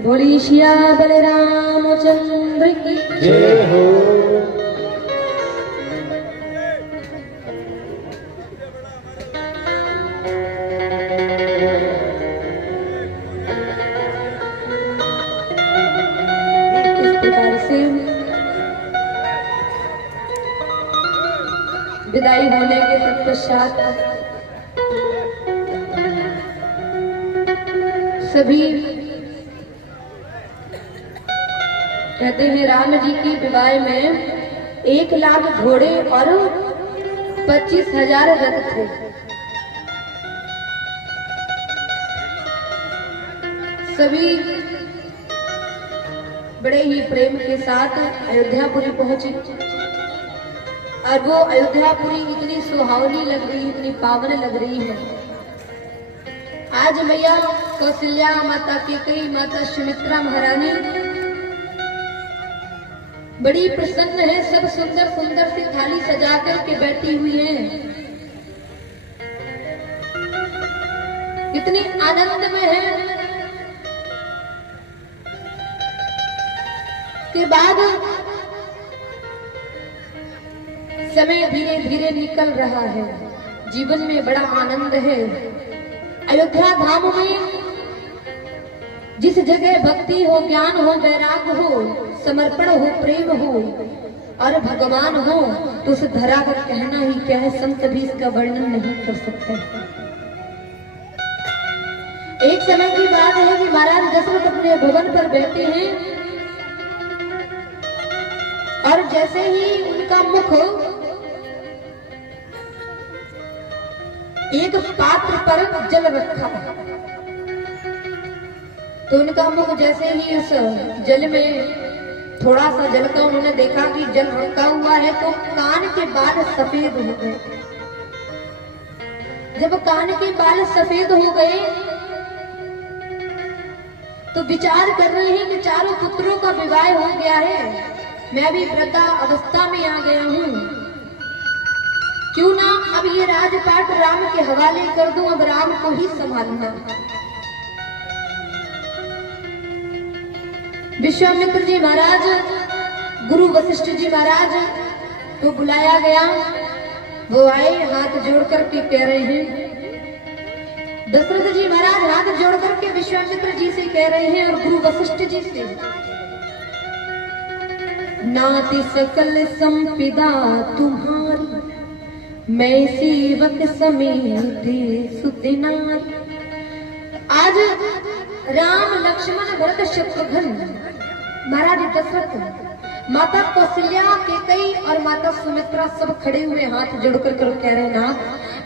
बोली सिया बलरामचंद्र की जय हो। इस प्रकार से विदाई होने के तत्पश्चात सभी कहते हैं राम जी की विवाह में 1 लाख घोड़े और 25,000 रथ थे। सभी बड़े ही प्रेम के साथ अयोध्यापुरी पहुंचे और वो अयोध्यापुरी इतनी सुहावनी लग रही, इतनी पावन लग रही है। आज मैया कौशल्या, माता कैकेयी, माता सुमित्रा महारानी बड़ी प्रसन्न है। सब सुंदर सुंदर सी थाली सजा करके बैठी हुई है, कितनी आनंद में है। के बाद समय धीरे धीरे निकल रहा है, जीवन में बड़ा आनंद है। अयोध्या धाम में जिस जगह भक्ति हो, ज्ञान हो, वैराग हो, समर्पण हो, प्रेम हो और भगवान हो, तो उस धरा का कहना ही क्या है, संत भी इसका वर्णन नहीं कर सकते। एक समय की बात है कि महाराज दशरथ अपने भवन पर बैठे हैं और जैसे ही उनका मुख एक पात्र पर जल रखा, तो उनका मुख जैसे ही उस जल में थोड़ा सा जल का उन्होंने देखा कि जल रखा हुआ है, तो कान के बाल सफेद हो गए। जब कान के बाल सफेद हो गए तो विचार कर रहे हैं कि चारों पुत्रों का विवाह हो गया है, मैं भी वृद्धा अवस्था में आ गया हूं, क्यों ना अब ये राजपाट राम के हवाले कर दूं, अब राम को ही संभालना। विश्वामित्र जी महाराज, गुरु वशिष्ठ जी महाराज को बुलाया गया। वो आए, हाथ जोड़ करके कह रहे हैं, दशरथ जी महाराज हाथ जोड़ करके विश्वामित्र जी से कह रहे हैं और गुरु वशिष्ठ जी से, नाति सकल संपिदा तुम्हारी, मैं सेवक समेत सुदिनारी। आज राम, लक्ष्मण, भरत, शत्रुघ्न, महाराज दशरथ, माता कौशल्या, कैकेयी और माता सुमित्रा सब खड़े हुए हाथ जोड़कर कर कह रहे ना,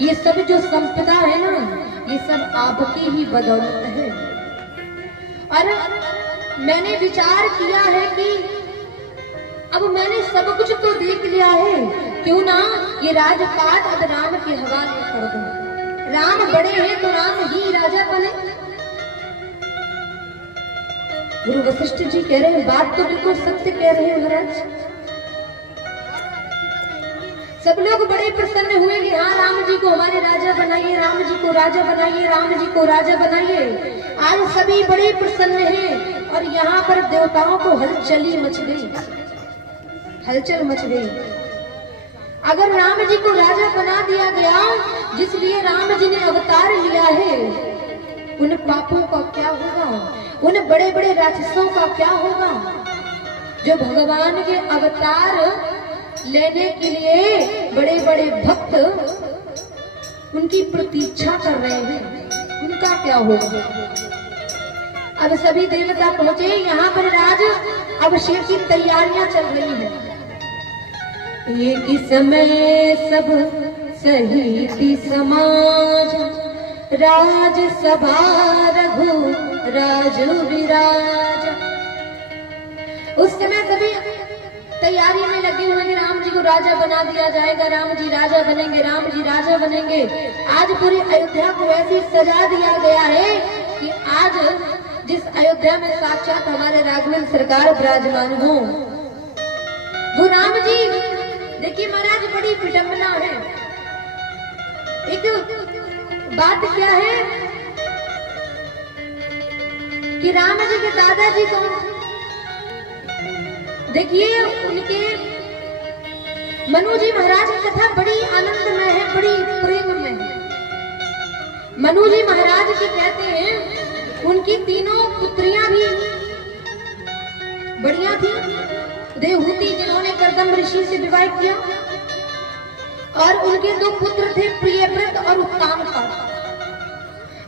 ये सब जो संपदा है ना, ये सब आपकी ही बदौलत है। और मैंने विचार किया है कि अब मैंने सब कुछ तो देख लिया है, क्यों ना ये राजपाट अब राम के हवाले कर दूं। राम बड़े हैं तो राम ही राजा बने। गुरु वशिष्ठ जी कह रहे हैं, बात तो बिल्कुल सत्य कह रहे हैं महाराज। सब लोग बड़े प्रसन्न हुए कि हाँ, राम जी को हमारे राजा बनाइए, राम जी को राजा बनाइए, राम जी को राजा बनाइए। आज सभी बड़े प्रसन्न हैं और यहाँ पर देवताओं को हलचली मच गई, हलचल मच गई। अगर राम जी को राजा बना दिया गया, जिसलिए राम जी ने अवतार लिया है, उन पापों का क्या होगा, उन बड़े बड़े राक्षसों का क्या होगा, जो भगवान के अवतार लेने के लिए बड़े बड़े भक्त उनकी प्रतीक्षा कर रहे हैं, उनका क्या होगा। अब सभी देवता पहुंचे यहाँ पर, राज अभिषेक की तैयारियां चल रही हैं। एक समय सब सहित समाज, राज सभा रघु राज विराज। उस समय सभी तैयारी में लगे हुए कि राम जी को राजा बना दिया जाएगा, राम जी राजा बनेंगे, राम जी राजा बनेंगे। आज पूरी अयोध्या को ऐसी सजा दिया गया है कि आज जिस अयोध्या में साक्षात हमारे राघवेंद्र सरकार विराजमान हो, वो राम जी, देखिए महाराज बड़ी विडंबना है। एक बात क्या है कि राम जी के दादाजी कौन थे। देखिए उनके मनु जी महाराज की कथा बड़ी आनंदमय है, बड़ी प्रेममय है। मनु जी महाराज की कहते हैं उनकी तीनों पुत्रियां भी बढ़िया थी। देवहूति जिन्होंने कर्दम ऋषि से विवाह किया, और उनके दो पुत्र थे प्रियव्रत और उत्तानपाद।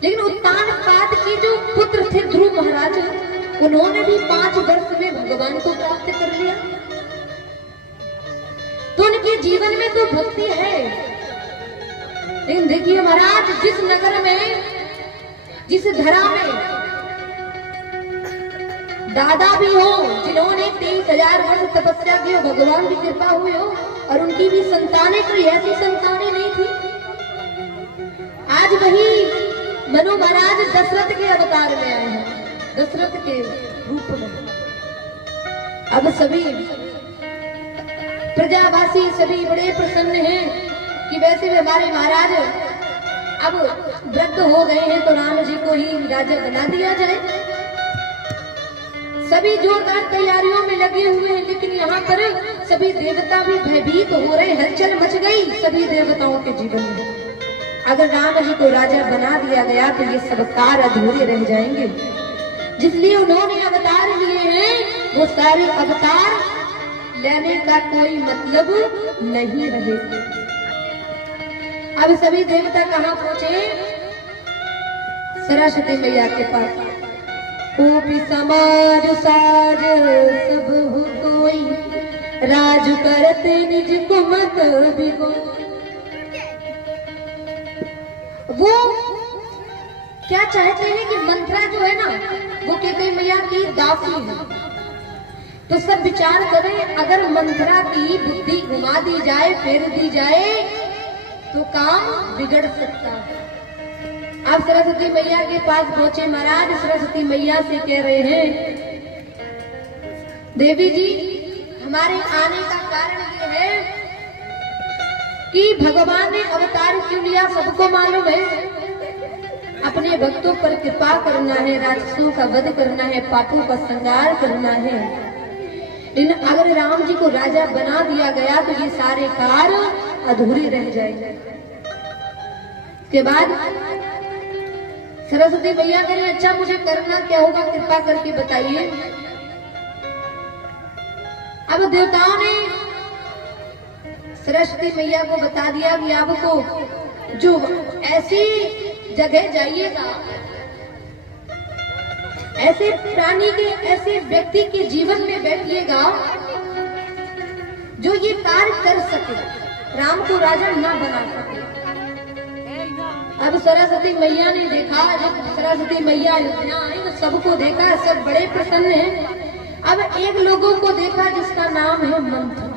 लेकिन उत्तानपाद के जो पुत्र थे ध्रुव महाराज, उन्होंने भी 5 वर्ष में भगवान को प्राप्त कर लिया। तो उनके जीवन में तो भक्ति है। लेकिन देखिए महाराज, जिस नगर में, जिस धरा में दादा भी हो जिन्होंने 23,000 वर्ष तपस्या की हो, भगवान की कृपा हुई हो, और उनकी भी संतानें कोई ऐसी संतानें नहीं थी। आज वही मनु महाराज दशरथ के अवतार में आए हैं, दशरथ के रूप में। अब सभी प्रजावासी सभी बड़े प्रसन्न हैं कि वैसे भी हमारे महाराज अब वृद्ध हो गए हैं, तो राम जी को ही राजा बना दिया जाए। सभी जोरदार तैयारियों में लगे हुए हैं। लेकिन यहाँ पर सभी देवता भी भयभीत हो रहे, हलचल मच गई सभी देवताओं के जीवन में। अगर राम जी को राजा बना दिया गया तो ये सब कार्य अधूरे रह जाएंगे। जिसलिए उन्होंने अवतार लिए हैं, वो सारे अवतार लेने का कोई मतलब नहीं रहेगा। अब सभी देवता कहाँ पहुंचे? सरस्वती मैया के पास। कोपी समाज साज सब हो कोई, राज करते निज को मत बिगो। वो क्या चाहते हैं कि मंत्रा जो है ना, वो कैकेयी मैया की दासी है। तो सब विचार करें, अगर मंत्रा की बुद्धि घुमा दी जाए, फेर दी जाए, तो काम बिगड़ सकता है। अब सरस्वती मैया के पास पहुंचे महाराज। सरस्वती मैया से कह रहे हैं, देवी जी हमारे आने का कारण ये है कि भगवान ने अवतार क्यों लिया, सबको मालूम है। अपने भक्तों पर कृपा करना है, राक्षसों का वध करना है, पापों का संहार करना है। लेकिन अगर राम जी को राजा बना दिया गया तो ये सारे कार्य अधूरे रह जाएंगे। के बाद सरस्वती मैया कह रही, अच्छा मुझे करना क्या होगा, कृपा करके बताइए। अब देवताओं ने सरस्वती मैया को बता दिया कि आपको जो ऐसी जगह जाइएगा, ऐसे प्राणी के, ऐसे व्यक्ति के जीवन में बैठिएगा जो ये कार्य कर सके, राम को राजा न बना सके। अब सरस्वती मैया ने देखा, जब सरस्वती मैया अयोध्या आई तो सबको देखा, सब बड़े प्रसन्न हैं। अब एक लोगों को देखा जिसका नाम है मंत्र।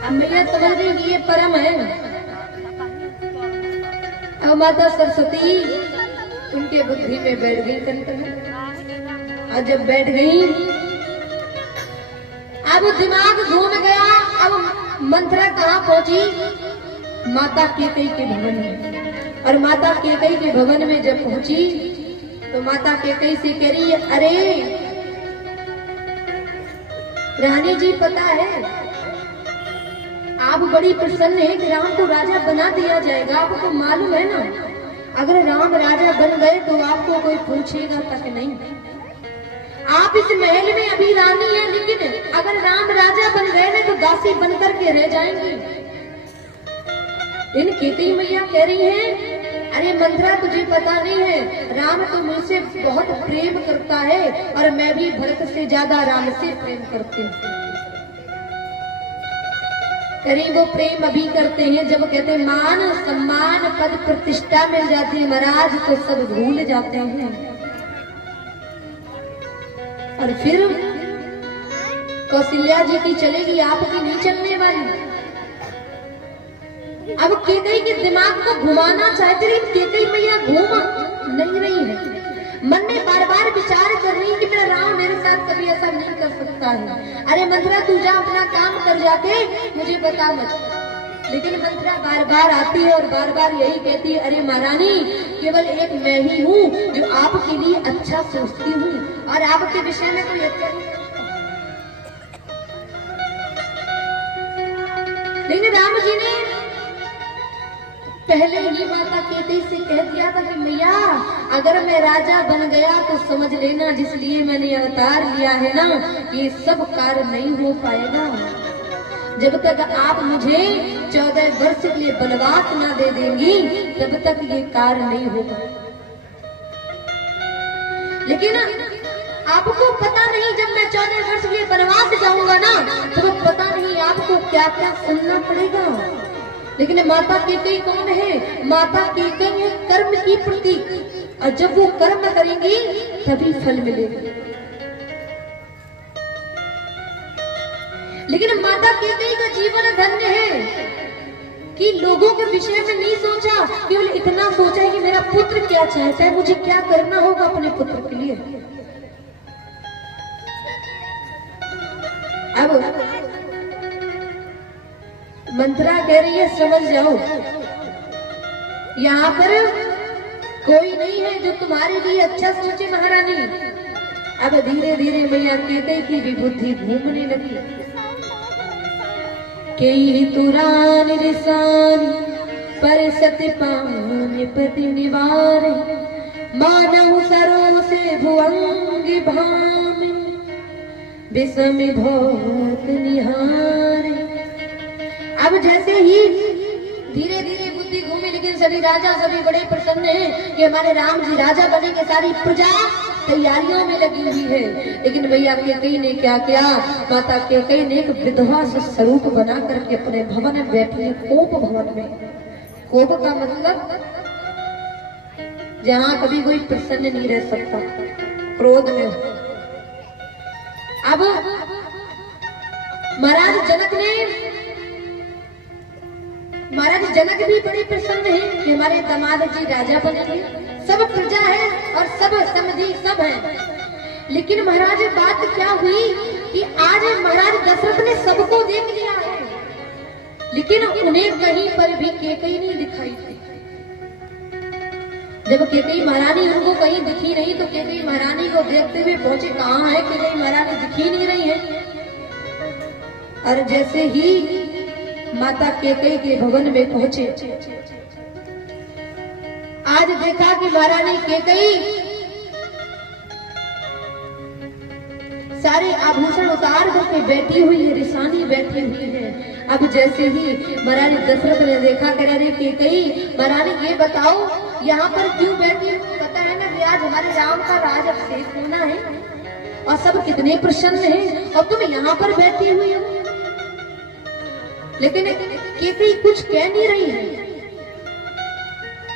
अब मैया समझ रही कि ये परम है। अब माता सरस्वती उनके बुद्धि में बैठ गई कंठ में, और जब बैठ गई अब दिमाग घूम गया। अब मंत्रा कहाँ पहुंची? माता कैकेयी के भवन में। और माता कैकेयी के भवन में जब पहुंची तो माता कैकेयी से कह रही है, अरे रानी जी पता है आप बड़ी प्रसन्न है कि राम को राजा बना दिया जाएगा। आपको मालूम है ना, अगर राम राजा बन गए तो आपको कोई पूछेगा तक नहीं। आप इस महल में अभी रानी है, लेकिन अगर राम राजा बन गए ना तो दासी बनकर के रह जाएंगी। इन कैकेयी मैया कह रही हैं, अरे मंत्रा तुझे पता नहीं है, राम तो मुझसे बहुत प्रेम करता है और मैं भी भरत से ज्यादा राम से प्रेम करती हूँ। करीब वो प्रेम अभी करते हैं जब कहते हैं मान सम्मान पद प्रतिष्ठा मिल जाती है महाराज, तो सब भूल जाते हैं। और फिर कौशल्या जी की चलेगी, आपकी नहीं चलने वाली। अब कैकेयी के दिमाग को घुमाना चाहते, लेकिन कैकेयी मैया घूम नहीं रही है। मन में बार बार विचार कर रही कि मेरा राम मेरे साथ कभी ऐसा नहीं कर सकता है। अरे मंत्रा तू जा अपना काम कर जाके, मुझे बता मत। लेकिन मंत्रा बार बार आती है और बार बार यही कहती है, अरे महारानी केवल एक मैं ही हूँ जो आपके लिए अच्छा सोचती हूँ और आपके विषय में कोई अच्छा नहीं। लेकिन राम जी ने पहले ही माता केकई से कह दिया था कि मैया अगर मैं राजा बन गया तो समझ लेना जिसलिए मैंने अवतार लिया है ना, ये सब कार्य नहीं हो पाएगा जब तक आप मुझे 14 वर्ष के लिए वनवास ना दे देंगी, तब तक ये कार्य नहीं होगा। लेकिन आपको पता नहीं जब मैं 14 वर्ष के लिए वनवास जाऊंगा ना, तो पता नहीं आपको क्या क्या सुनना पड़ेगा। लेकिन माता केकई कौन है? माता केकई है कर्म की प्रतीक, और जब वो कर्म करेंगी तभी फल मिलेगा। लेकिन माता केकई का जीवन धन्य है कि लोगों के विषय में नहीं सोचा, केवल इतना सोचा है कि मेरा पुत्र क्या चाहता है, मुझे क्या करना होगा अपने पुत्र के लिए। अब मंत्रा कह रही है समझ जाओ, यहाँ पर कोई नहीं है जो तुम्हारे लिए अच्छा सोचे महारानी। अब धीरे धीरे मैया केकई की भी बुद्धि घूमने लगी। केई तुरान रिसानी पर सतपान पति निवार, मानव सरो से भुअंग भाम विषम भौत निहार। अब जैसे ही धीरे धीरे बुद्धि घूमी, लेकिन सभी राजा सभी बड़े प्रसन्न हैं कि हमारे राम जी राजा बनेंगे। सारी प्रजा तैयारियों में लगी हुई है। लेकिन मैया केकई ने क्या किया? माता केकई ने एक विधवा से स्वरूप बना करके अपने भवन में बैठी है, कोप भवन में। कोप का मतलब जहाँ कभी कोई प्रसन्न नहीं रह सकता, क्रोध में। अब महाराज जनक भी बड़ी प्रसन्न है कि हमारे दामाद जी राजा बनेंगे। सब प्रजा है और सब समझी सब है। लेकिन महाराज बात क्या हुई कि आज महाराज दशरथ ने सबको देख लिया है, लेकिन उन्हें कहीं पर भी केकई नहीं दिखाई थी। जब केकई महारानी उनको कहीं दिखी नहीं तो केकई महारानी को देखते हुए पहुंचे, कहाँ है केकई महारानी? दिखी नहीं रही है। और जैसे ही माता केकई के भवन में पहुंचे, आज देखा कि महारानी केकई सारे आभूषण उतार करके बैठी हुई है, रिसानी बैठी हुई है। अब जैसे ही महारानी दशरथ ने देखा, कह रहे केकई महारानी ये बताओ यहाँ पर क्यों बैठी? पता है ना कि आज हमारे राम का राज अभिषेक होना है और सब कितने प्रसन्न हैं और तुम यहाँ पर बैठी हुई हो। लेकिन केकई कुछ कह नहीं रही है।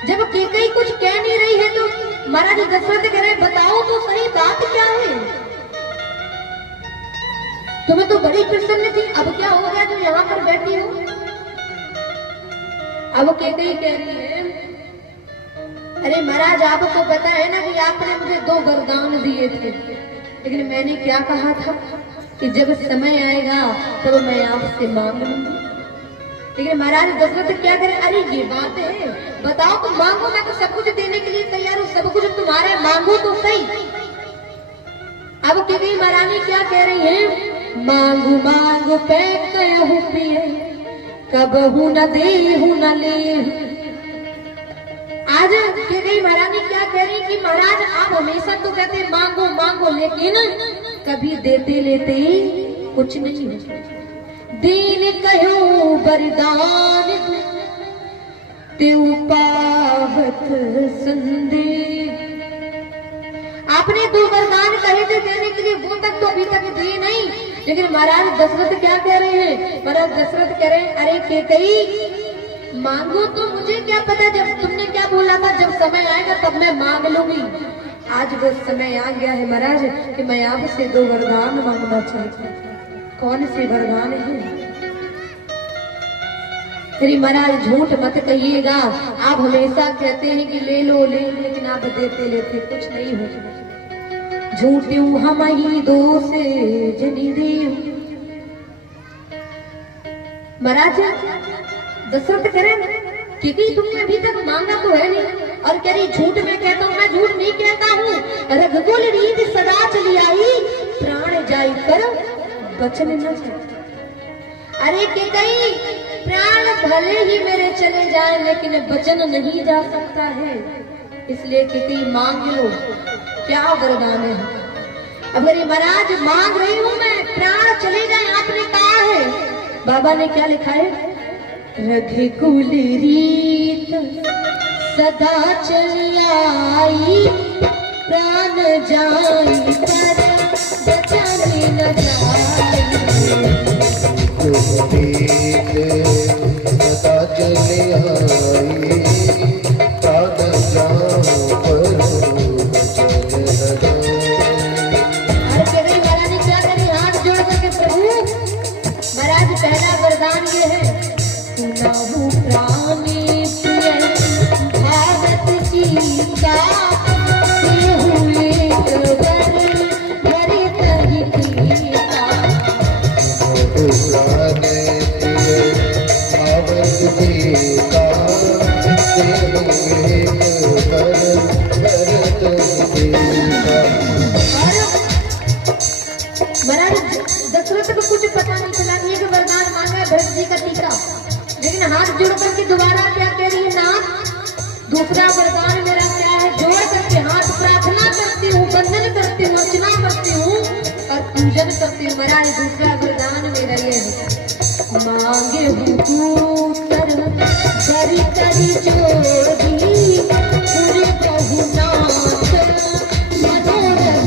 जब केकई कुछ कह नहीं रही है तो महाराज दशरथ कह रहे बताओ तो सही बात क्या है? तुम्हें तो बड़ी प्रसन्न थी, अब क्या हो गया जो यहाँ पर बैठी हो? अब केकई कह रही है, अरे महाराज आपको पता है ना कि आपने मुझे 2 वरदान दिए थे, लेकिन मैंने क्या कहा था कि जब समय आएगा तब तो मैं आपसे मांग लूंगी। लेकिन महाराज दशरथ क्या करें? अरे ये बात है, बताओ तो मांगो, मैं तो सब कुछ देने के लिए तैयार हूँ, सब कुछ तुम्हारा, मांगो तो सही। अब केकई महारानी क्या कह रही है? मांगू मांगू पे कहूँ पिए, कबहू न देहू न ले। आज केकई महारानी क्या कह रही कि महाराज आप हमेशा तो कहते मांगो मांगो, लेकिन कभी देते लेते कुछ नहीं हो। दीन कहो वरदान तेऊ पावत संदेह। आपने 2 वरदान कहे थे देने के लिए, वो तक तो अभी तक दिए नहीं। लेकिन महाराज दशरथ क्या कह रहे हैं? महाराज दशरथ कह रहे हैं, अरे केकई मांगो तो मुझे क्या पता, जब तुमने क्या बोला था जब समय आएगा तब मैं मांग लूंगी। आज वो समय आ गया है महाराज कि मैं आपसे 2 वरदान मांगना चाहती हूँ। कौन से वरदान है? तेरी महाराज झूठ मत कहिएगा, आप हमेशा कहते हैं कि ले लो ले लो, लेकिन आप देते लेते कुछ नहीं हो। झूठू हम ही दो से जनी देव। महाराज दशरथ करें क्योंकि तुमने अभी तक मांगा तो है नहीं, और कह रही झूठ मैं कहता हूँ, मैं झूठ नहीं कहता हूँ। रघुकुल रीत सदा चली आई, प्राण जाई पर वचन न जाए। अरे के कहीं प्राण भले ही मेरे चले जाए लेकिन वचन नहीं जा सकता है, इसलिए कि कहीं मांग लो क्या वरदान है। अब अरे महाराज मांग रही हूँ मैं, प्राण चले जाए आपने कहा है। बाबा ने क्या लिखा है, रघुकुल रीत सदा चली आई, प्राण जाई पर वचन न जाए। सदा चली आई, प्राण जाई पर वचन न जाए। और कभी महाराज ने क्या करी, हाथ जोड़ करके प्रभु महाराज पहला वरदान ये है, सुनाहु प्राणी प्रिय भारत की का हुए वर भरित हिता। महाराज दशरथ को कुछ पता नहीं चला कि ये वरदान मांगा है भरत जी का टीका, लेकिन हाथ जोड़ करके दोबारा क्या कह रही है, नाथ दूसरा वरदान मेरा क्या है। जोड़ करके हाथ प्रार्थना करती हूँ, वंदन करती हूँ, अर्चना करती हूँ और पूजन करती हूँ। महाराज दूसरा वरदान मेरा ये है, मांगे पुत्र करी करी जोड़ी पूरे बहुनाथ मनोरथ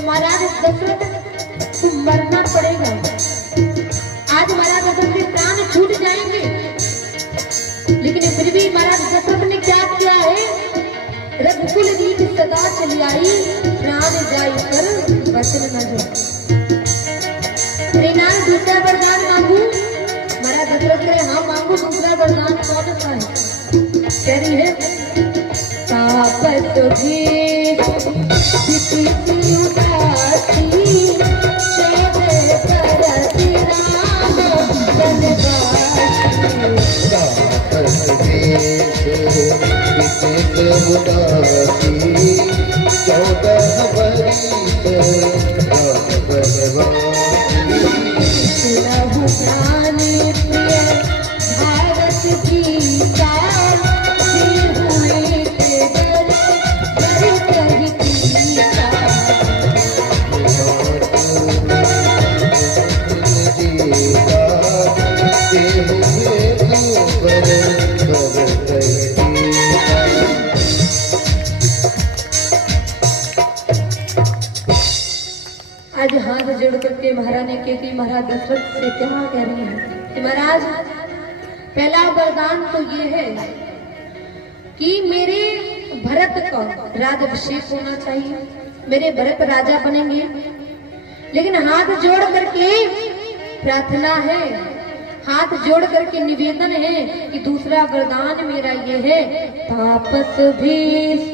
महाराज दशरथ को मरना पड़ेगा। आज महाराज दशरथ के प्राण छूट जाएंगे, लेकिन फिर भी महाराज दशरथ ने क्या किया है, रघुकुल रीत सदा चली आई, प्राण जाई पर वचन न जाए। दूसरा वरदान मांगू, महाराज दशरथ कहे हाँ मांगू। दूसरा वरदान कौन सा है, कह रही है, तापत भेद भारत की चाल हुए आज हाथ जोड़ करके महारानी के महाराज दशरथ से क्या कह रही है कि महाराज पहला वरदान तो ये है कि मेरे भरत का राजाभिषेक होना चाहिए, मेरे भरत राजा बनेंगे। लेकिन हाथ जोड़ करके प्रार्थना है, हाथ जोड़ करके निवेदन है कि दूसरा वरदान मेरा ये है, तापस भेष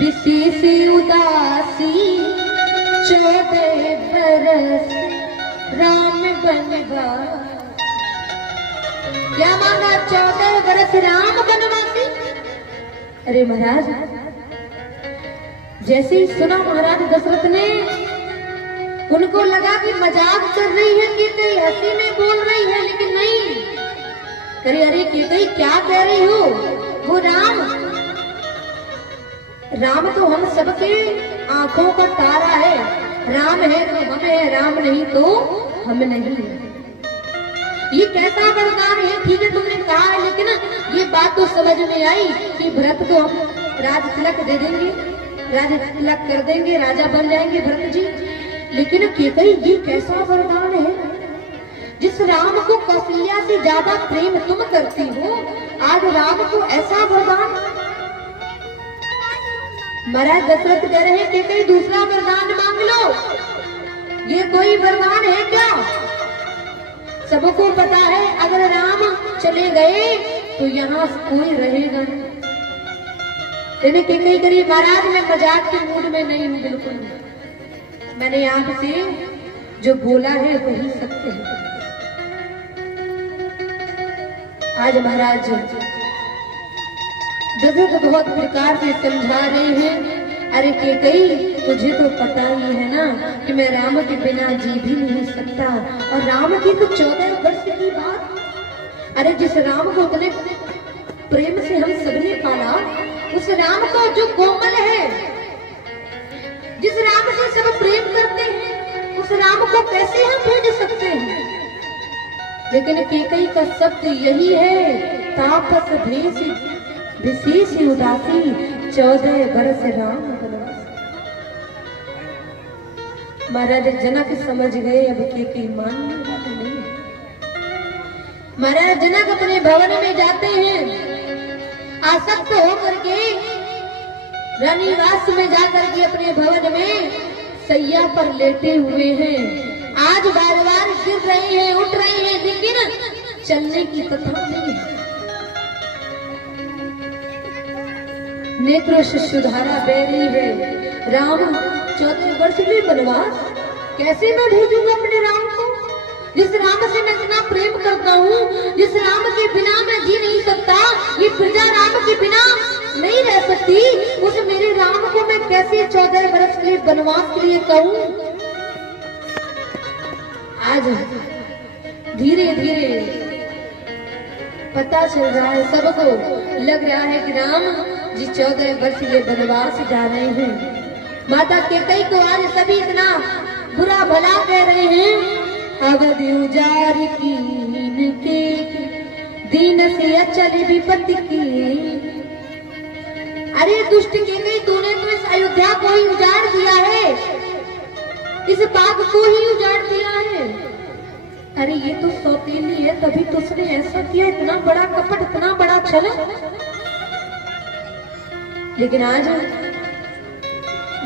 विशेष उदासी 14 बरस राम बनवासी। क्या मांगा, 14 बरस राम बनवासी। अरे महाराज जैसे ही सुना महाराज दशरथ ने, उनको लगा कि मजाक कर रही है कि कहीं हंसी में बोल रही है, लेकिन नहीं। अरे अरे कहीं क्या कह रही हो, वो राम राम तो हम सबके आंखों का तारा है। राम है तो हम है, राम नहीं तो हम नहीं। ये कैसा वरदान है, ठीक है तुमने कहा है, लेकिन ये बात तो समझ में आई कि भरत को हम राज तिलक दे देंगे, राज तिलक कर देंगे, राजा बन जाएंगे भरत जी। लेकिन केकई ये कैसा वरदान है, जिस राम को कौशल्या से ज्यादा प्रेम तुम करती हो, आज राम को ऐसा वरदान। महाराज दशरथ कह रहे हैं कि कहीं दूसरा वरदान मांग लो, ये कोई वरदान है क्या? सबको पता है अगर राम चले गए तो यहाँ कोई रहेगा नहीं। कहीं करी महाराज मैं मजाक के मूड में नहीं हूँ, बिल्कुल नहीं। मैंने आपसे जो बोला है वही सत्य है। आज महाराज दशरथ बहुत प्रकार से समझा रहे हैं, अरे केकई तुझे तो पता ही है ना कि मैं राम के बिना जी भी नहीं सकता। और राम की तो 14 वर्ष की बात, अरे जिस राम को उतने प्रेम से हम सबने पाला, उस राम को जो कोमल है, जिस राम से सब प्रेम करते हैं, उस राम को कैसे हम भेज सकते हैं? लेकिन केकई का शब्द यही है, तापस भेष विशेष उदासी 14 वर्ष राम वनवास। महाराज जनक समझ गए अब केकई मानने वाले नहीं है। महाराज जनक अपने भवन में जाते हैं, आसक्त होकर के रानीवास में जाकर के अपने भवन में सैया पर लेटे हुए हैं। आज बार बार गिर रहे हैं, उठ रहे हैं, लेकिन चलने की तथा नहीं है। नेत्रों से सुधारा बह रही है। राम 14 वर्ष में वनवास, कैसे मैं भेजूंगा अपने राम को? जिस राम से मैं इतना प्रेम करता हूँ, जिस राम के बिना मैं जी नहीं सकता, ये प्रजा राम के बिना नहीं रह सकती, उस मेरे राम को मैं कैसे 14 वर्ष के लिए वनवास के लिए कहूँ? आज धीरे धीरे पता चल रहा है, सबको लग रहा है कि राम जी 14 वर्ष ये वनवास जा रहे हैं। माता केकई को आज सभी इतना बुरा भला कह रहे हैं। अवध उजार कीन के दीन से अचल विपत्ति की। अरे दुष्ट केकई, तूने तो इस अयोध्या को ही उजाड़ दिया है, इस बाग को ही उजाड़ दिया है। अरे ये तो सौतेली है, तभी तो उसने ऐसा किया, इतना बड़ा कपट, इतना बड़ा छल। लेकिन आज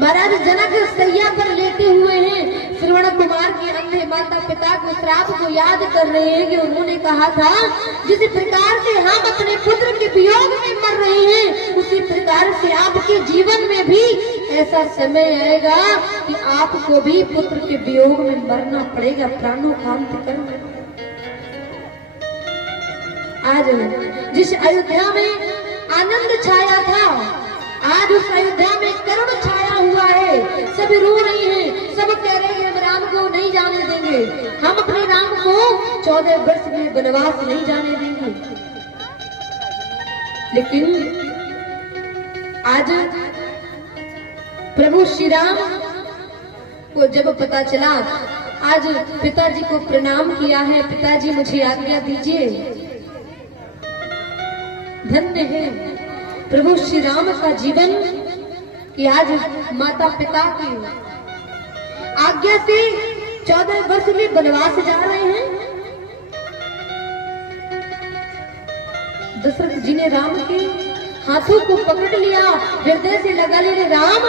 महाराज जनक सैया पर लेटे हुए हैं, श्रवण कुमार के अंधे माता पिता को श्राप को याद कर रहे हैं कि उन्होंने कहा था जिस प्रकार से हम अपने पुत्र के वियोग में मर रहे हैं, उसी प्रकार से आपके जीवन में भी ऐसा समय आएगा कि आपको भी पुत्र के वियोग में मरना पड़ेगा, प्राणों कांत करना। आज जिस अयोध्या में आनंद छाया था, आज उस अयोध्या में करुण छाया हुआ है। सब रो रही हैं, सब कह रहे हैं हम राम को नहीं जाने देंगे, हम अपने राम को 14 वर्ष में वनवास नहीं जाने देंगे। लेकिन आज प्रभु श्री राम को जब पता चला, आज पिताजी को प्रणाम किया है, पिताजी मुझे आज्ञा दीजिए। धन्य है प्रभु श्री राम का जीवन कि आज माता पिता की आज्ञा से 14 वर्ष में वनवास जा रहे हैं। दशरथ जी ने राम के हाथों को पकड़ लिया, हृदय से लगा ले, राम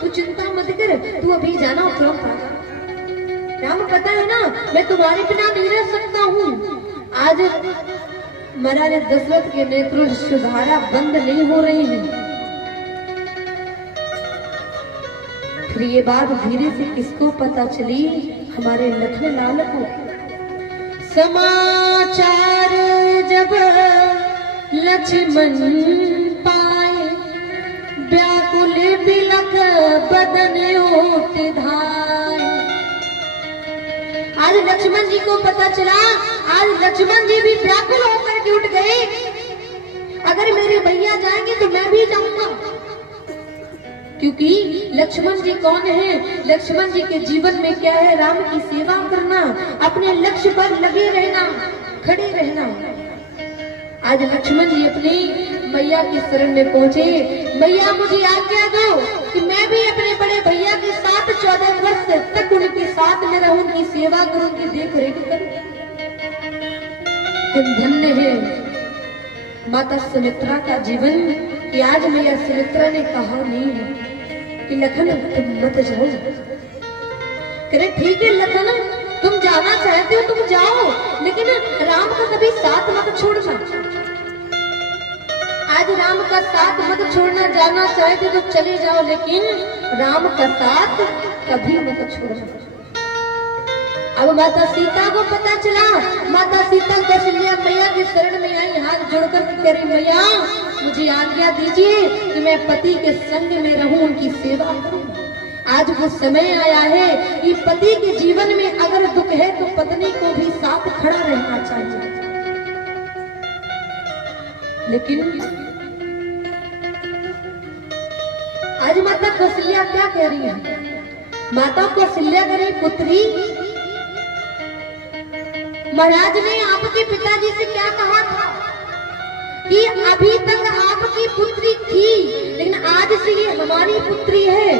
तू चिंता मत कर, तू अभी जाना तुरंत आ। राम पता है ना मैं तुम्हारे बिना नहीं रह सकता हूँ। आज महाराज दशरथ के नेत्रों से धारा बंद नहीं हो रही है। फिर ये बात धीरे से किसको पता चली? हमारे लखन लाल को। समाचार जब लक्ष्मण पाए, व्याकुल बिलख बदन ओट धाय। आज लक्ष्मण जी को पता चला, आज लक्ष्मण जी भी व्याकुल होकर के उठ गए, अगर मेरे भैया जाएंगे तो मैं भी जाऊंगा। क्योंकि लक्ष्मण जी कौन है? लक्ष्मण जी के जीवन में क्या है? राम की सेवा करना, अपने लक्ष्य पर लगे रहना, खड़े रहना। आज लक्ष्मण जी अपनी मैया की शरण में पहुंचे। मैया मुझे आज्ञा दो कि मैं भी अपने बड़े भैया के साथ 14 वर्ष तक उनके साथ में रहूं, उनकी सेवा करूं, उनकी देख रेख करूं। धन्य है माता सुमित्रा का जीवन कि आज मैया सुमित्रा ने कहा नहीं कि लखन तुम मत जाओ। कह रहे ठीक है लखन, तुम जाना चाहते हो तुम जाओ, लेकिन राम का कभी साथ मत छोड़ना। आज राम का साथ मत छोड़ना, जाना चाहते तो चले जाओ, लेकिन राम का साथ कभी मत छोड़ना। अब माता सीता को पता चला, माता सीता कौशल्या मैया के शरण में आई, हाथ जोड़कर कह रही मैया मुझे आज्ञा दीजिए कि मैं पति के संग में रहूं, उनकी सेवा करूं। आज वो समय आया है कि पति के जीवन में अगर दुख है तो पत्नी को भी साथ खड़ा रहना चाहिए। लेकिन आज माता कौशल्या क्या कह रही है? माता कौशल्या कह रही पुत्री, महाराज ने आपके पिताजी से क्या कहा था कि अभी तक आपकी पुत्री थी, लेकिन आज से ये हमारी पुत्री है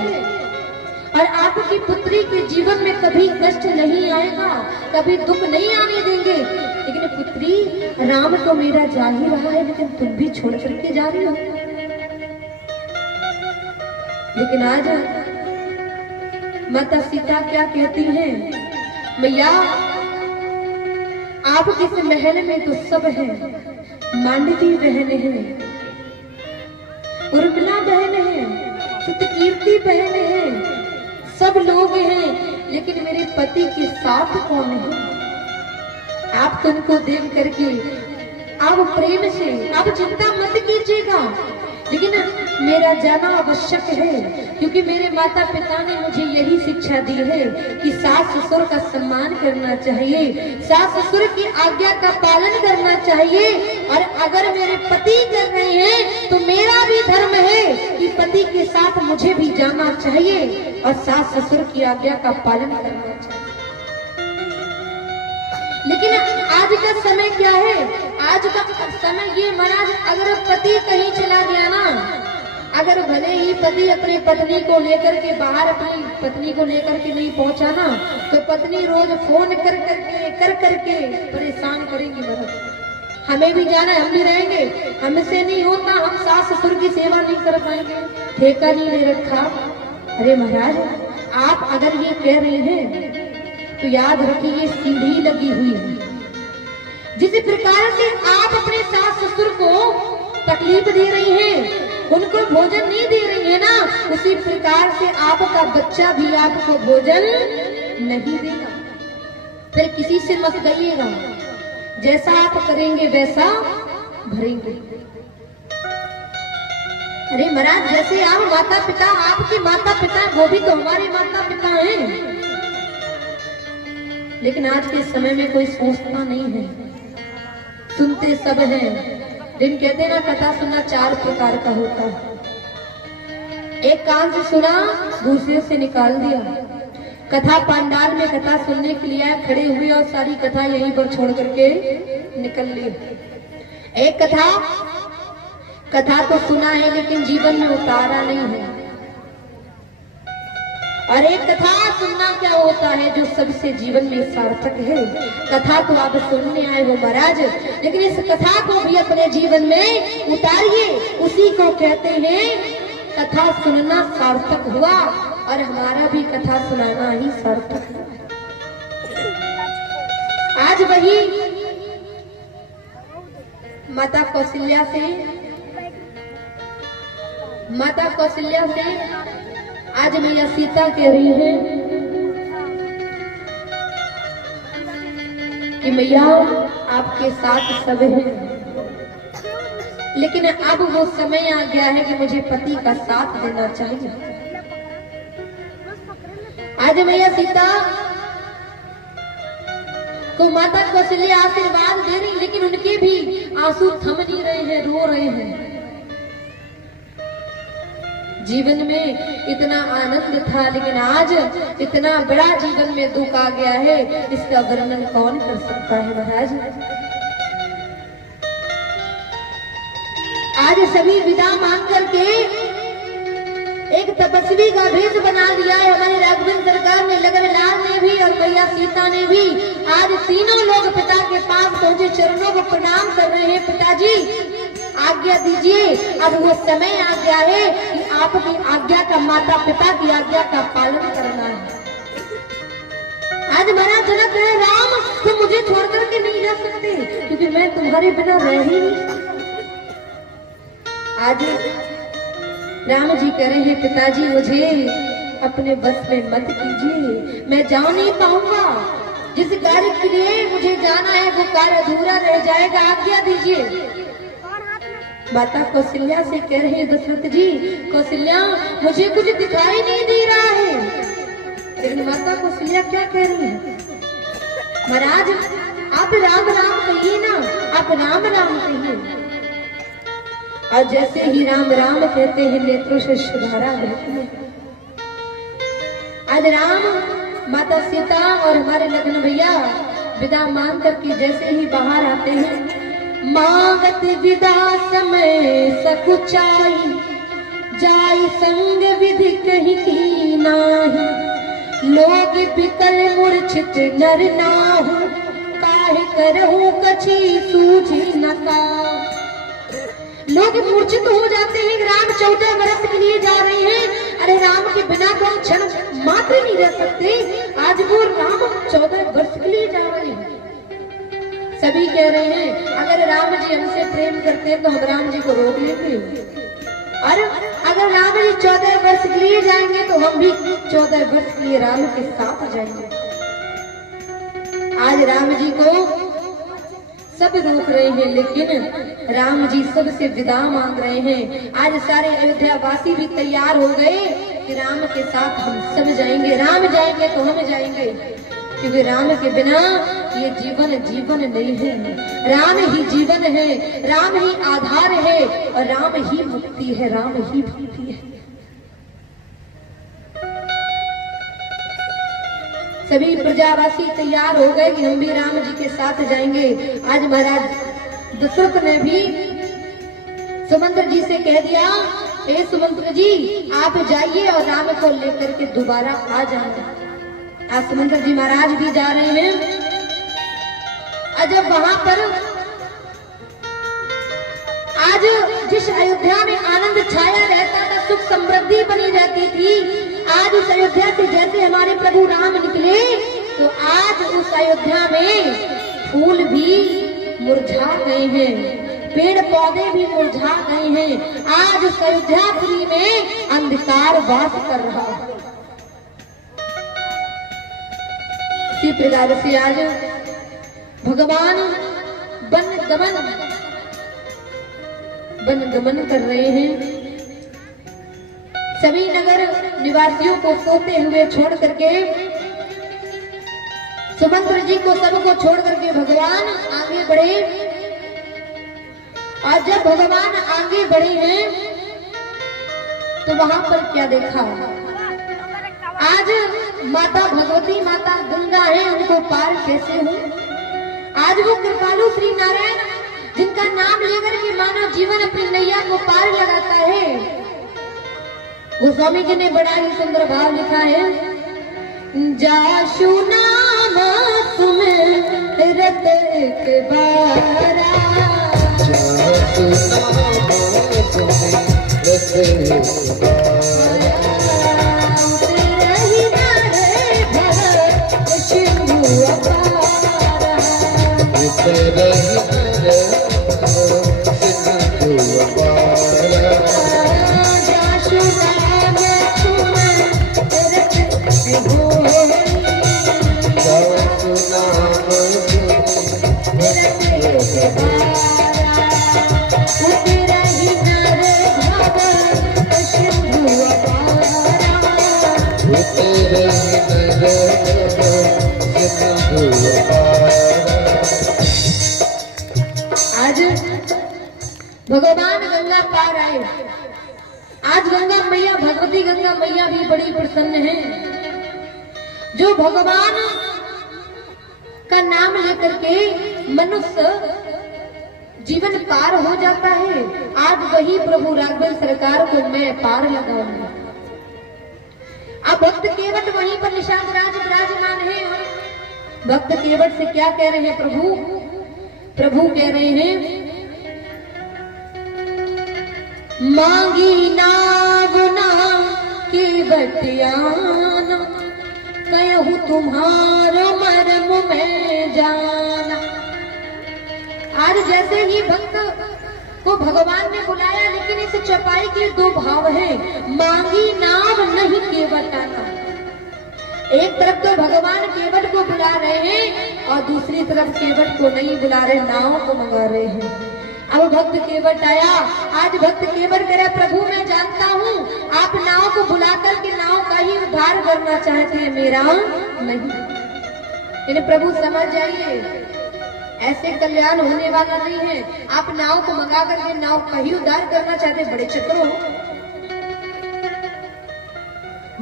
और आपकी पुत्री के जीवन में कभी कष्ट नहीं आएगा, कभी दुख नहीं आने देंगे। लेकिन पुत्री, राम तो मेरा जा ही रहा है, लेकिन तुम भी छोड़ करके जा रही हो। लेकिन आज माता सीता क्या कहती हैं? मैया आप किस महल में तो सब है, मांडवी बहन है, उर्मिला बहन है, सतकीर्ति बहन है, सब लोग हैं, लेकिन मेरे पति के साथ कौन है? आप तुमको देख करके आप प्रेम से आप चिंता मत कीजिएगा, लेकिन मेरा जाना आवश्यक है, क्योंकि मेरे माता पिता ने मुझे यही शिक्षा दी है कि सास ससुर का सम्मान करना चाहिए, सास ससुर की आज्ञा का पालन करना चाहिए। और अगर मेरे पति कर रहे हैं तो मेरा भी धर्म है कि पति के साथ मुझे भी जाना चाहिए और सास ससुर की आज्ञा का पालन करना चाहिए। लेकिन आज का समय क्या है? आज का समय ये महाराज, अगर पति कहीं चला गया ना, अगर भले ही पति अपनी पत्नी को लेकर के बाहर अपनी पत्नी को लेकर के नहीं पहुंचा ना, तो पत्नी रोज फोन कर करके परेशान करेंगी। महाराज हमें भी जाना है, हम भी रहेंगे, हमसे नहीं होता, हम सास ससुर की सेवा नहीं कर पाएंगे, ठेका नहीं ले रखा। अरे महाराज, आप अगर ये कह रहे हैं तो याद रखिए ये सीढ़ी लगी हुई है। जिस प्रकार से आप अपने सास ससुर को तकलीफ दे रही हैं, उनको भोजन नहीं दे रही है ना, उसी प्रकार से आपका बच्चा भी आपको भोजन नहीं देगा। फिर किसी से मत कहिएगा, जैसा आप करेंगे वैसा भरेंगे। अरे महाराज, जैसे आप माता पिता, आपके माता पिता वो भी तो हमारे माता पिता हैं, लेकिन आज के समय में कोई सोचता नहीं है, सुनते सब हैं। लेकिन कहते ना कथा सुनना 4 प्रकार का होता है। एक कान से सुना, दूसरे से निकाल दिया। कथा पंडाल में कथा सुनने के लिए खड़े हुए और सारी कथा यहीं पर छोड़ करके निकल ली। एक कथा तो सुना है लेकिन जीवन में उतारा नहीं है, और एक कथा सुनना क्या होता है जो सबसे जीवन में सार्थक है। कथा तो आप सुनने आए हो महाराज, लेकिन इस कथा को भी अपने जीवन में उतारिए, उसी को कहते हैं कथा सुनना सार्थक हुआ, और हमारा भी कथा सुनाना ही सार्थक है। आज वही माता कौशल्या से आज मैया सीता कह रही है कि मैया आपके साथ सब है, लेकिन अब वो समय आ गया है कि मुझे पति का साथ देना चाहिए। आज मैया सीता को माता कौशल्या आशीर्वाद दे रही, लेकिन उनके भी आंसू थम नहीं रहे हैं, रो रहे हैं। जीवन में इतना आनंद था, लेकिन आज इतना बड़ा जीवन में दुख आ गया है, इसका वर्णन कौन कर सकता है महाराज। आज सभी विदा मांग करके एक तपस्वी का भेष बना लिया है हमारी राघवेंद्र सरकार ने, लगनलाल ने भी और मैया सीता ने भी। आज तीनों लोग पिता के पास पहुंचे, चरणों को प्रणाम कर रहे हैं। पिताजी आज्ञा दीजिए। अब वो समय आ गया है कि आपकी आज्ञा का, माता पिता की आज्ञा का पालन करना है। आज महाराज जनक कहे, राम तुम मुझे छोड़ करके नहीं जा सकते, क्योंकि मैं तुम्हारे बिना रह ही नहीं सकता। आज राम जी कह रहे हैं, पिताजी मुझे अपने बस में मत कीजिए, मैं जा नहीं पाऊंगा। जिस कार्य के लिए मुझे जाना है वो कार्य अधूरा रह जाएगा, आज्ञा दीजिए। माता कौशल्या से कह रहे हैं, दशरथ जी कौशल्या मुझे कुछ दिखाई नहीं दे रहा है। लेकिन माता कौशल्या क्या कह रही है, महाराज आप राम राम कहिए ना, आप राम राम कहिए। और जैसे ही राम राम कहते हैं, नेत्रों से सुधारा बहती है। आज राम, माता सीता और हमारे लखन भैया विदा मांग करके जैसे ही बाहर आते हैं, मांगत विदा समय सकुचाई, जाई संग विधि कहीं की नाही, लोग बिकल मूर्छित नर नाहु, काहे करहु कछी सूझी न का। लोग मूर्छित हो जाते हैं, राम 14 वर्ष के लिए जा रहे हैं। अरे राम के बिना तो हम क्षण मात्र नहीं रह सकते। आज वो राम 14 वर्ष के लिए जा रहे हैं। सभी कह रहे हैं, अगर राम जी हमसे प्रेम करते हैं तो हम राम जी को रोक लेंगे, और अगर राम जी 14 वर्ष के लिए जाएंगे तो हम भी 14 वर्ष के लिए राम के साथ जाएंगे। आज राम जी को सब रोक रहे हैं, लेकिन राम जी सबसे विदा मांग रहे हैं। आज सारे अयोध्या वासी भी तैयार हो गए कि राम के साथ हम सब जाएंगे, राम जाएंगे तो हम जाएंगे, क्योंकि राम के बिना ये जीवन जीवन नहीं है। राम ही जीवन है, राम ही आधार है, और राम ही मुक्ति है, राम ही भक्ति है। सभी प्रजावासी तैयार हो गए कि हम भी राम जी के साथ जाएंगे। आज महाराज दशरथ ने भी सुमंत्र जी से कह दिया, हे सुमंत्र जी आप जाइए और राम को लेकर के दोबारा आ जाना। आज सुमंत्र जी महाराज भी जा रहे हैं। जब वहां पर आज जिस अयोध्या में आनंद छाया रहता था, सुख समृद्धि बनी रहती थी, आज उस अयोध्या से जैसे हमारे प्रभु राम निकले तो आज उस अयोध्या में फूल भी मुरझा गए हैं, पेड़ पौधे भी मुरझा गए हैं। आज उस अयोध्यापुरी में अंधकार वास कर रहा है। इसी प्रकार से आज भगवान वन गमन कर रहे हैं। सभी नगर निवासियों को सोते हुए छोड़ करके, सुमंत्र जी को सबको छोड़ करके भगवान आगे बढ़े। और जब भगवान आगे बढ़े हैं तो वहां पर क्या देखा, आज माता भगवती, माता गंगा है, उनको पार कैसे हो। आज वो कृपालु श्री नारायण जिनका नाम लेकर के मानव जीवन अपनी नैया को पार लगाता है, गोस्वामी जी ने बड़ा ही सुंदर भाव लिखा है, जाशु नाम सुमिरत एक बारा, जाशु नाम सुमिरत एक बारा, तेरहि नारे भव सिंधु अपारा, तेरहि नारे सिंधु अपारा, जाशु नाम सुमिरत एक बारा, जाशु नाम तेरहि नारे भव सिंधु अपारा। तेरहि नारे सिंधु अपारा। आज भगवान गंगा पार आए। आज गंगा मैया, भगवती गंगा मैया भी बड़ी प्रसन्न है। जो भगवान का नाम लेकर के मनुष्य जीवन पार हो जाता है, आज वही प्रभु राघवेंद्र सरकार को मैं पार लगाऊंगा। अब भक्त केवट वहीं पर निशांतराज विराजमान है। भक्त केवट से क्या कह रहे हैं प्रभु? प्रभु कह रहे हैं, मांगी नाव ना केवटियाना, कहूँ तुम्हारो मर्म में जाना। आज जैसे ही भक्त को भगवान ने बुलाया, लेकिन इस चौपाई के दो भाव हैं, मांगी नाव नहीं केवट आना। एक तरफ तो भगवान केवट को बुला रहे हैं और दूसरी तरफ केवट को नहीं बुला रहे, नाव को मंगा रहे हैं। अब भक्त केवट आया, आज भक्त केवट कह रहे प्रभु मैं जानता हूँ आप नाव को बुलाकर के नाव का ही उद्धार करना चाहते हैं, मेरा नहीं। इन्हें प्रभु समझ जाइए, ऐसे कल्याण होने वाला नहीं है। आप नाव को मंगा करके नाव का ही उद्धार करना चाहते, बड़े चतुर हो।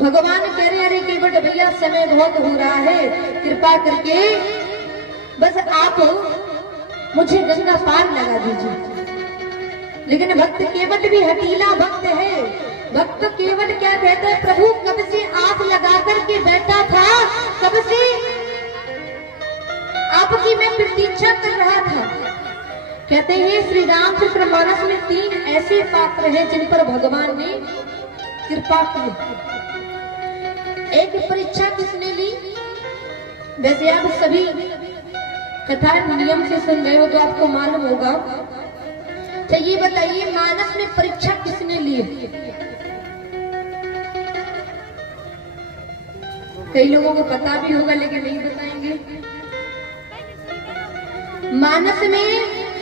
भगवान कह रहे अरे केवट भैया समय बहुत हो रहा है, कृपा करके बस आप मुझे गंगा पार लगा दीजिए। लेकिन भक्त केवट भी हठीला भक्त है। भक्त केवट क्या कहता है, प्रभु कब से आप लगा करके बैठा था, कब से आपकी मैं प्रतीक्षा कर रहा था। कहते हैं श्री रामचरितमानस में 3 ऐसे पात्र हैं जिन पर भगवान ने कृपा की। एक परीक्षा किसने ली, वैसे आप सभी कथा नियम से सुन गए हो तो आपको मालूम होगा। ये बताइए मानस में परीक्षा किसने ली? कई लोगों को पता भी होगा लेकिन नहीं बताएंगे। मानस में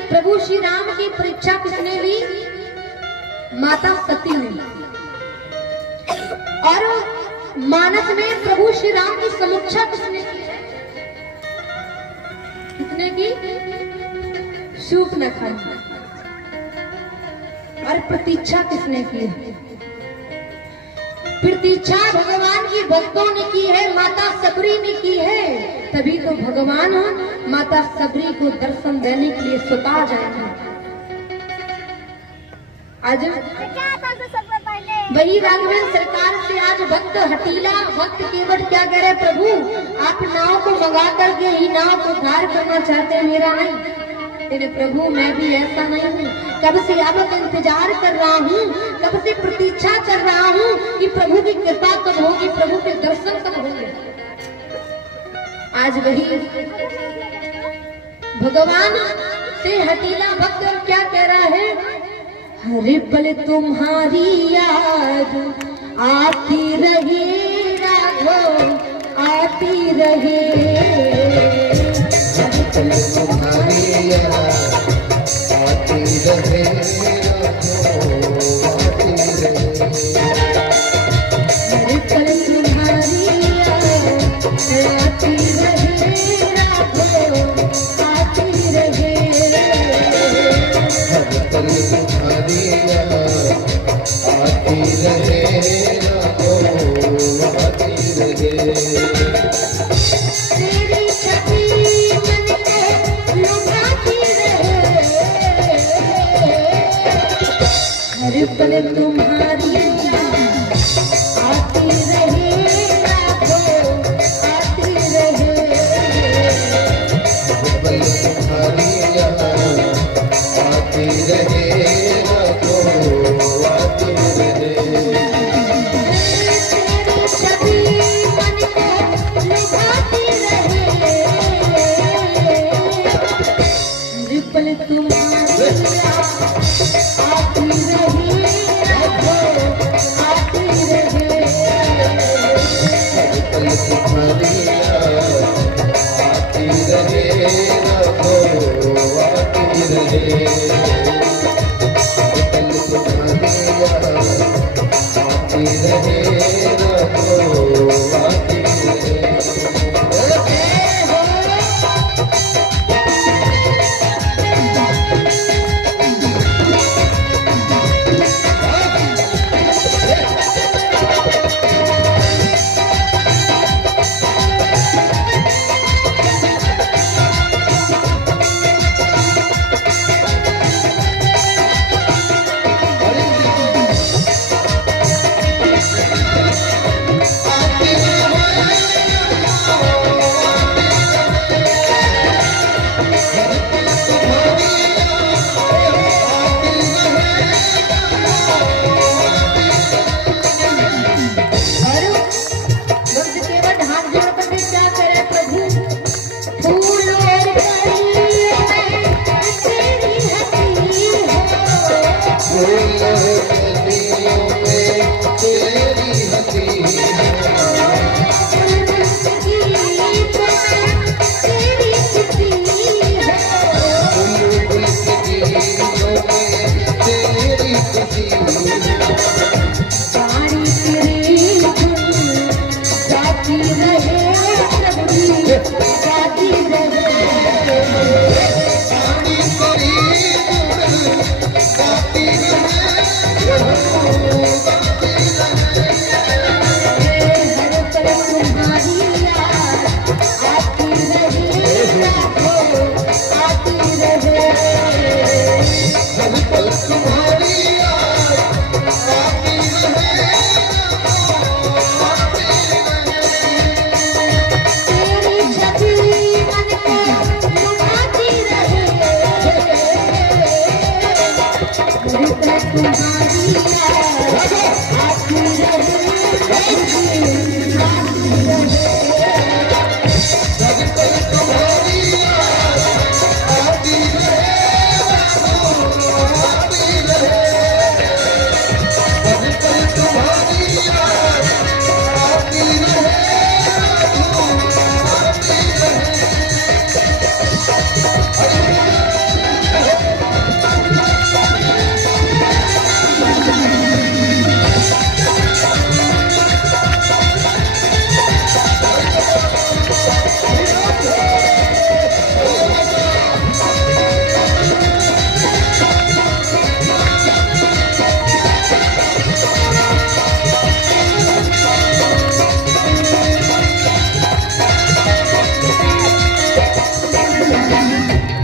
प्रभु श्री राम की परीक्षा किसने ली? माता सती ने। और मानस में प्रभु श्री राम की समीक्षा किसने की? किसने की? शूर्पणखा। और प्रतीक्षा किसने की? प्रतीक्षा भगवान की भक्तों ने की है, माता सबरी ने की है। तभी तो भगवान माता सबरी को दर्शन देने के लिए स्वतः जाएंगे। आज वही राघवेंद्र सरकार से आज भक्त हटीला भक्त केवट क्या कह रहे, प्रभु आप नाव को मंगा करके ही नाव को उद्धार करना चाहते हैं, मेरा नहीं। तेरे प्रभु मैं भी ऐसा नहीं हूँ, कब से आपका इंतजार कर रहा हूँ, कब से प्रतीक्षा कर रहा हूँ कि प्रभु की कृपा कब होगी, प्रभु के दर्शन कब होंगे। आज वही भगवान से हटीला भक्त क्या कह रहा है, हर पल तुम्हारी याद आती रहे राघव आती रहे। हर पल तुम्हारी याद आती रहे राघव आती रहे। हर पल तुम्हारी याद आती रहे राघव आती रहे। हर पल तुम्हारी याद आती रहे राघव आती रहे। तेरी छवि मन को लुभाती रहे। हर पल तुम्हारी याद आती रहे राघव आती रहे। हर पल तुम्हारी याद आती रहे राघव आती रहे। तेरी छवि मन को लुभाती रहे। हर पल तुम्हारी याद आती रहे राघव आती रहे। हर पल तुम्हारी याद आती रहे राघव आती रहे। हर पल तुम्हारी याद आती रहे राघव आती रहे।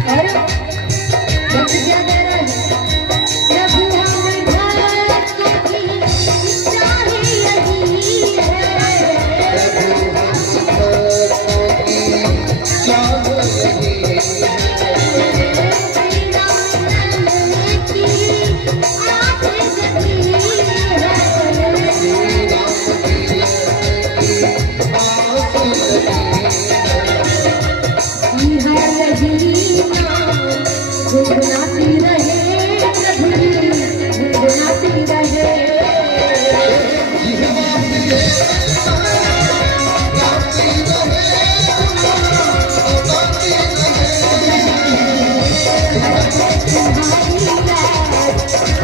और बच गया दरन प्रभु हम भक्तों की चाहे यही है श्री राम नंद की आस गती है यही नाम गुनगुनाती रहे प्रभु गुनगुनाती रहे तुम्हारी याद